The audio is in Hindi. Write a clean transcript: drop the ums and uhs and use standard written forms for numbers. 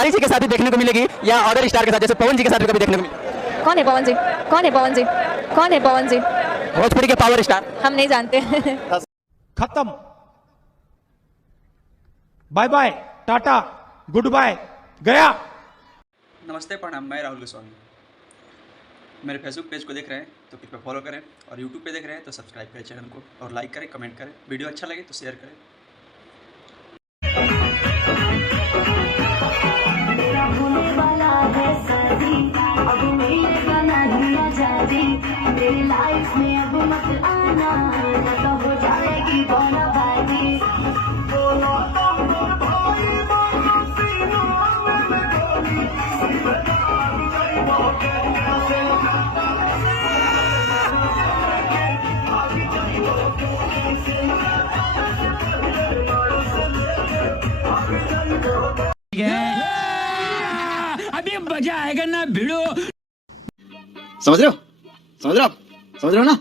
खेसारी जी के साथ ही देखने को मिलेगी या अदर स्टार के साथ जैसे पवन जी के साथ भी कभी देखने को मिलेगी? कौन है पवन जी? कौन है पवन जी? कौन है पवन जी? भोजपुरी के पावर स्टार। हम नहीं जानते। खत्म, bye bye, tata, goodbye, गया। नमस्ते, प्रणाम। मैं राहुल गोस्वामी। मेरे फेसबुक पेज को देख रहे हैं तो कृपया फॉलो करें, और यूट्यूब पे देख रहे हैं तो सब्सक्राइब करें चैनल को, और लाइक करें, कमेंट करें। वीडियो अच्छा लगे तो शेयर करें। मेरी लाइफ में अब मत आना, तो हो जाएगी बर्बादी। अभी मजा आएगा ना भिड़ो। समझ रहे हो? समझ रहे हो आप? समझ रहे हो ना?